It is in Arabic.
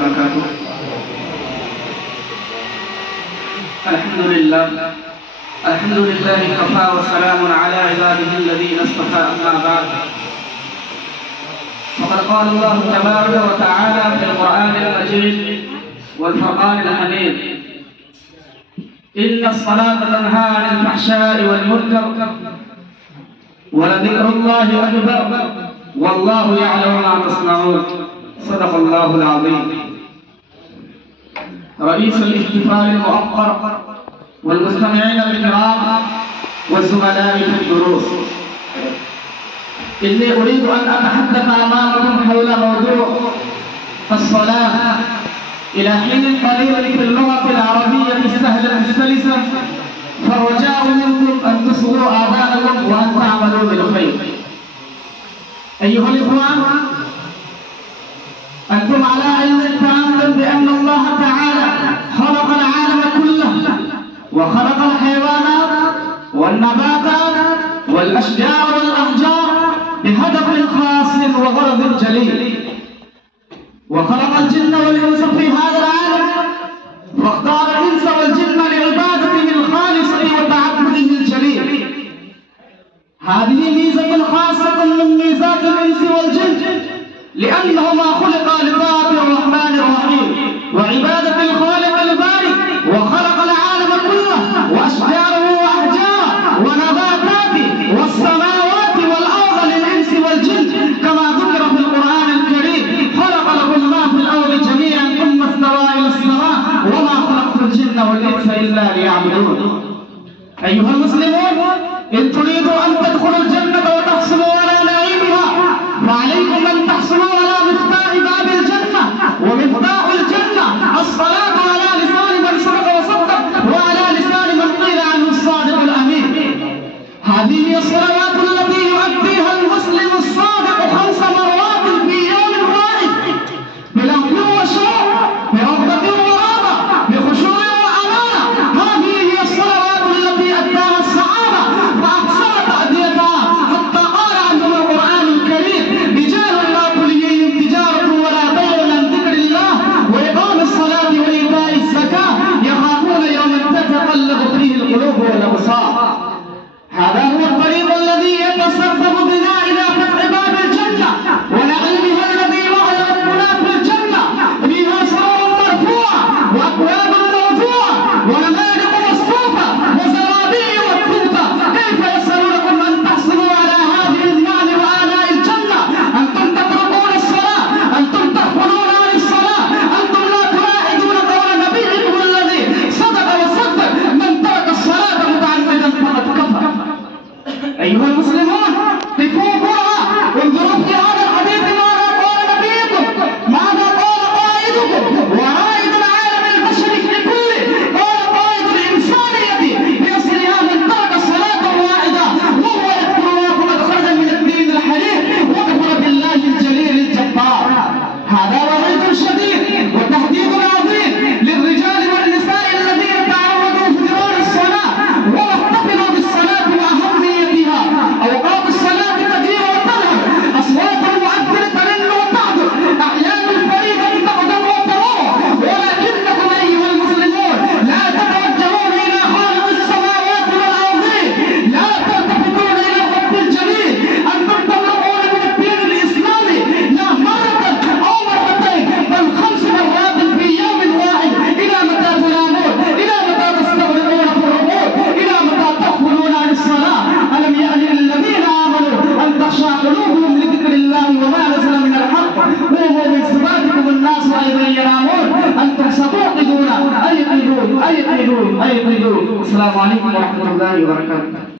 وبركاته. الحمد لله كفى وسلام على عباده الذين اصطفى. أما بعد، فقد قال الله تبارك وتعالى في القرآن المجيد والفرقان الحميد: إن الصلاة تنهى عن الفحشاء والمنكر ولذكر الله أكبر والله يعلم ما تصنعون. صدق الله العظيم. رئيس الاحتفال المؤقر والمستمعين الكرام والزملاء في الدروس، إني أريد أن أتحدث أمامكم حول موضوع الصلاة إلى حين قليل في اللغة العربية السهلة المختلفة، فالرجاء منكم أن تصغوا آذانكم وأن تعملوا بالخير. أيها الإخوان، أنتم على علم تماما بأن الله تعالى خلق العالم كله، وخلق الحيوانات والنباتات والأشجار والأحجار بهدف خاص وغرض جليل، وخلق الجن والإنس في هذا العالم، واختار الإنس والجن لعبادته الخالصة وتعبده الجليل. هذه ميزة خاصة من ميزات الإنس والجن، لأنهما خلقا لطاعة الرحمن الرحيم وعبادة الخالق الباري، وخلق العالم كله وأشجاره وأحجاره ونباتاته والسماوات والأرض للإنس والجن، كما ذكر في القرآن الكريم: خلق لكم ما في الأرض جميعا ثم استوى إلى السماء وما خلقت الجن والإنس إلا ليعبدون. أيها المسلمون، إن تريدوا أن تدخلوا الجنة وتحصلوا على نعيمها، فعليكم أن تحصلوا على مفتاح باب الجنة، ومفتاح الجنة الصلاة على لسان من صدق وصدق، وعلى لسان من قيل عنه الصادق الأمين. هذه هي الصلوات التي يؤديها المسلم الصادق 5 مرات في يوم واحد، بلهو وشوق، برغبة ورغبة، بخشوع وأمانة. هذه هي الصلوات التي أداها الصحابة وأحسن تأديتها، حتى قال عنهم القرآن الكريم: رجال لا تلهيهم تجارة ولا بيع عن ذكر الله وإقام الصلاة وإيتاء الزكاة يخافون يوما تتقلب فيه القلوب والأبصار. هذا هو الطريق الذي يتسبب بنا إلى فتح باب الجنة ونعيمها الذي وعد ربنا في الجنة، فيها سرور مرفوعة وأكواب موضوعة ونمارق مصفوفة وزرابي مكفوفة. كيف يسرونكم أن تحصلوا على هذه النعم وآلاء الجنة؟ أنتم تتركون الصلاة، أنتم تغفلون عن الصلاة، أنتم لا تراعدون قول نبيكم الذي صدق وصدق: من ترك الصلاة متعمدا فقد كفر. أيها المسلمون، قفوا قرأ، انظروا في هذا الحديث ماذا قال نبيكم، ماذا قال قائدكم ورائد العالم البشري كله. قال قائد الإنسانية بأصلها: من ترك الصلاة واحدة وهو يذكرها فقد خرج من الدين الحنيف وكفر بالله الجليل الجبار. هذا وعيد شديد وتهديد عظيم للرجال والنساء الذين تعودوا افتقار الصلاة واحتفلوا بالصلاة وأهميتها. أوقات الصلاة تجيء وتذهب، أصوات المؤذن ترن وتعذر، أحيان الفريضة تقدم وتروح، ولكنكم أيها المسلمون لا تتوجهون إلى خالق السماوات والأرضين، لا تلتفتون إلى الحب الجليل. أنتم تمرقون من الدين الإسلامي لا مرة أو مرتين بل 5 مرات في يوم واحد. إلى متى تنامون؟ إلى متى تستغرقون في الركوع؟ إلى متى تغفلون عن الصلاة؟ ألم يأن للذين آمنوا أن تخشع قلوبهم لذكر الله وما نزل من الحق وهو من صفاتكم الناس أيضا ينامون أنتم ستوقظون أيقظون. السلام عليكم ورحمة الله وبركاته.